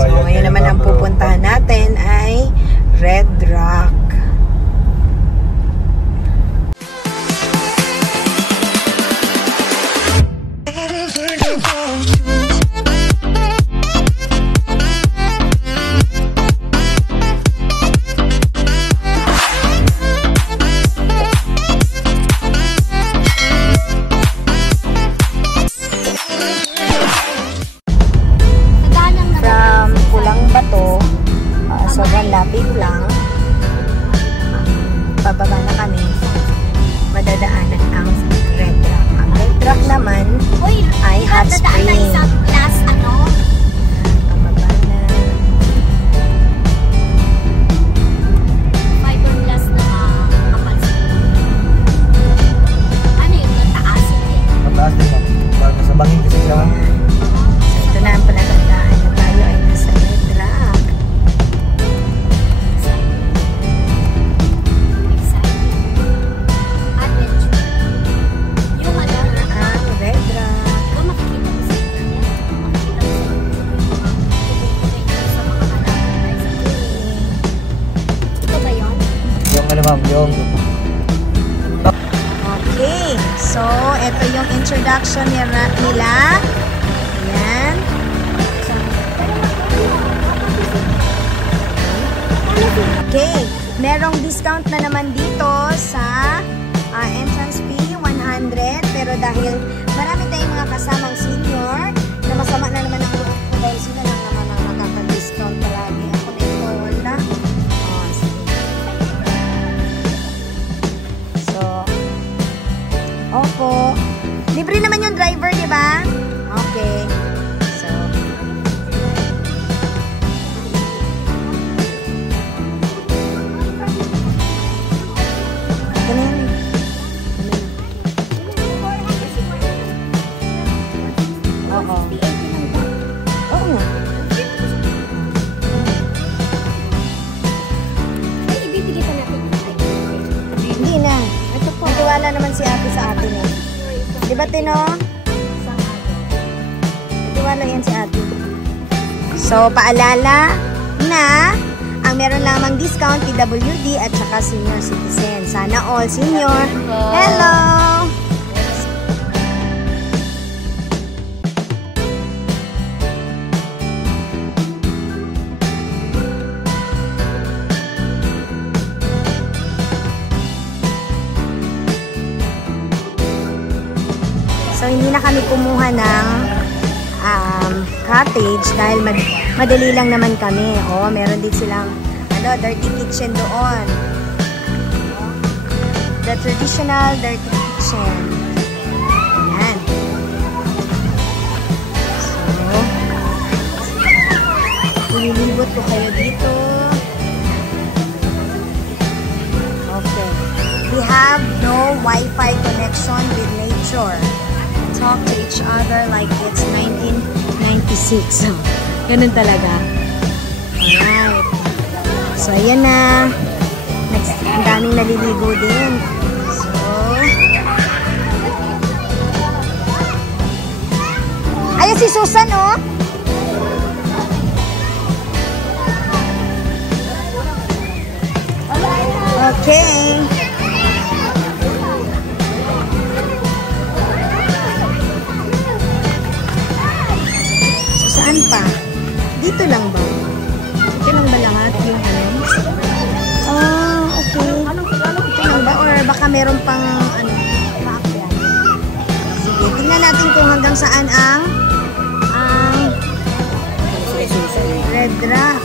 So, ngayon naman ang pupuntahan natin ay Red Rock. Lapit lang, pababa na kami, madadaanan ang Red Rock. Ang Red Rock naman ay hot spring. Pababa na. Fiberglass na kapal. Ano yung mataas? Mataas din mo. Sa bangin kasi siya. So ito na ang palatandaan na tayo ay nasa Red Rock. Okay, so ito yung introduction nila. Ayan. Okay, merong discount na naman dito sa entrance fee, 100. Pero dahil marami tayong mga kasamang senior, na masama na naman ang grupo dahil sila lang naman ang nakaka-discount palagi. Ako na ito, wala. Opo. Libre naman yung driver, di ba? Okay. So, ito na yan. Oo. Oo nga. Ibibigay pa natin. Hindi na. Natiwala naman si ate sa atin eh. Di ba, Tino? Natiwala yan si ate. So, paalala na ang meron lamang discount PWD at saka senior citizen. Sana all senior. Hello! So, hindi na kami kumuha ng cottage dahil madali lang naman kami. Oh, meron din silang dirty kitchen doon. The traditional dirty kitchen. Ayan. So, ililibot ko kayo dito. Okay. We have no Wi-Fi connection with nature. Talk to each other like it's 1996. So, ganun talaga. Alright. So, ayan na. Next, ang daming naliligo din. So, ayan si Susan, oh. Okay. Saan pa? Dito lang ba? Dito lang ba lahat yung ano? Oh, okay. Dito lang ba? Or baka meron pang ano? Sige, tingnan natin kung hanggang saan ang Red Rock.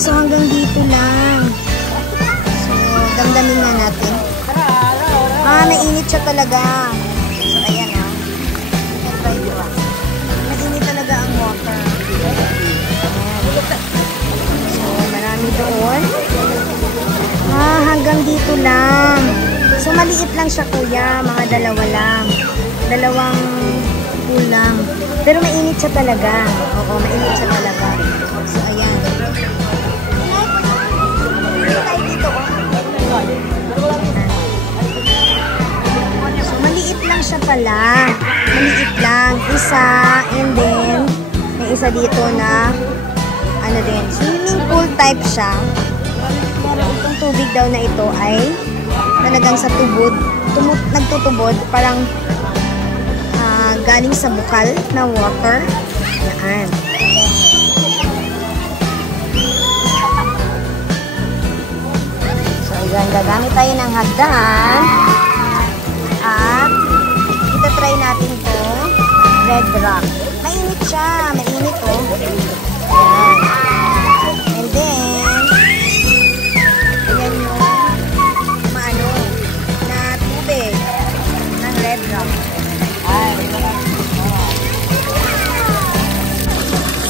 So hanggang dito lang. So, damdamin na natin. Mainit siya talaga. So, ayan ah. Mainit talaga ang water. So, marami doon. Hanggang dito lang. So, maliit lang siya, kuya. Mga dalawa lang. Dalawang pool lang. Pero mainit siya talaga. Oo, mainit siya talaga. So, ayan. So, maliit lang siya pala. Maliit lang. Isa. And then, isa dito na ano din, swimming pool type siya. Pero itong tubig daw na ito ay talagang sa tubod, nagtutubod, parang galing sa bukal na water. Yan. So, yan, gagamit tayo ng hagdan. At itatry natin to red rock. Mainit siya. Mainit oh. Yan. And then, ayan yung maano na tubig ng red rock.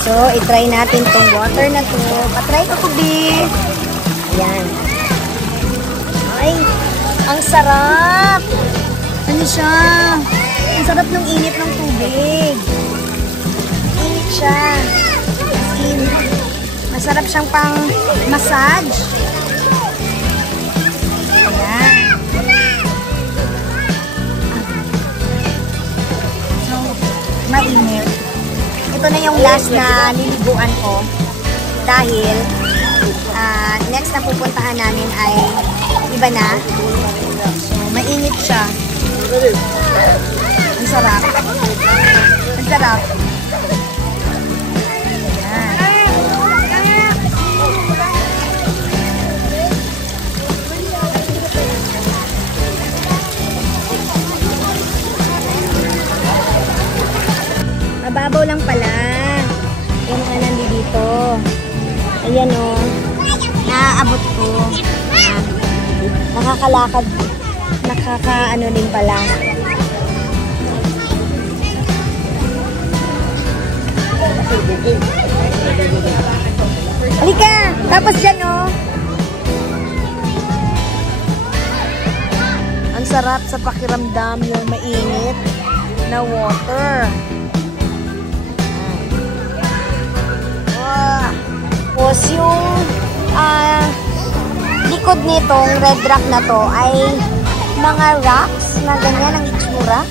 So, itry natin tong water na to. Patry ko kubi. Ayan. Ay, ang sarap. Ano siya? Ang sarap ng init ng tubig. Init siya. As in, masarap siyang pang massage. Ayan. So, mainit. Ito na yung last na liliguan ko dahil next na pupuntahan namin ay iba na. So, mainit siya. Ang sarap. Ang sarap. Mababaw lang pala. Yung mga nandito. Ayan o. Naaabot ko. Nakakalakad. Nakaka-ano din pala. Halika! Tapos dyan o. Ang sarap sa pakiramdam yung mainit na water. Tapos yung likod nitong red rock na to ay mga rocks na ganyan ang itsura.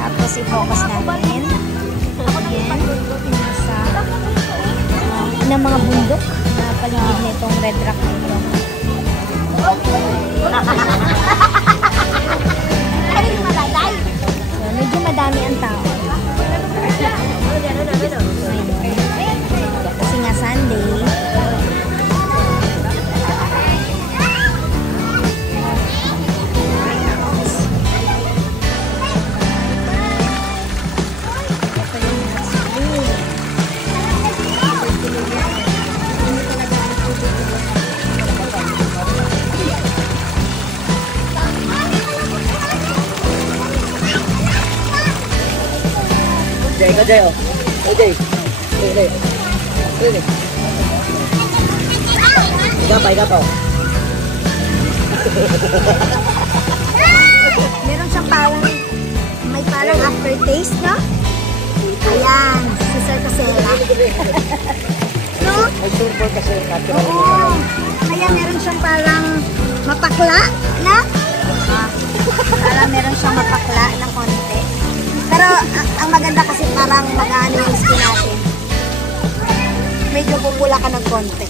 Tapos i-focus natin. Ayan. Nasa ng mga bundok na paligid nitong red rock nito. So, medyo madami ang tao. Kasi nga Sunday. Có dây không? Có dây. Đây. Đây. Gapay. Meron siyang parang, may parang aftertaste, no? Ayan, si Sir Casella. No? May sulfur kasi natural. Oo. Kaya meron siyang parang mapakla, na? Parang meron siyang mapakla na konti. Pero, ang maganda kasi parang mag-ano yung skin natin. Medyo pupula ka ng konti.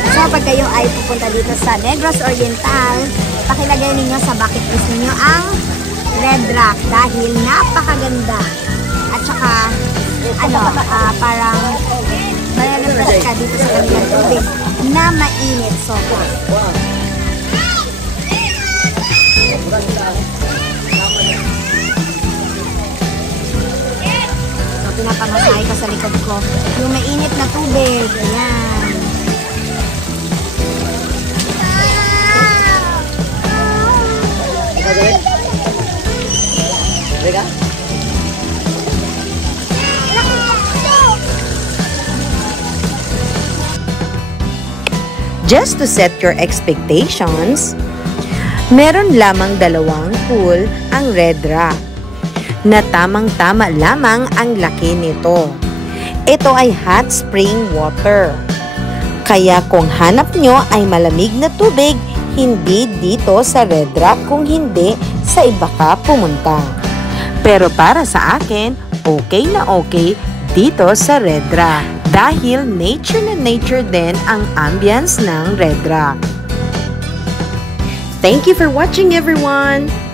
So, pag kayo ay pupunta dito sa Negros Oriental, pakilagay ninyo sa bucket list ninyo ang red rock dahil napakaganda. At saka, parang marerefresh ka dito sa kanilang tubig na mainit sobra. So, pinapamasahe ko sa likod ko yung mainit na tubig. Ayan. Teka. Just to set your expectations, meron lamang 2 pool ang Red Rock. na tamang-tama lamang ang laki nito. Ito ay hot spring water. Kaya kung hanap nyo ay malamig na tubig, hindi dito sa Red Rock, kung hindi sa iba ka pumunta. Pero para sa akin, okay na okay dito sa Red Rock dahil nature na nature din ang ambience ng Red Rock. Thank you for watching, everyone!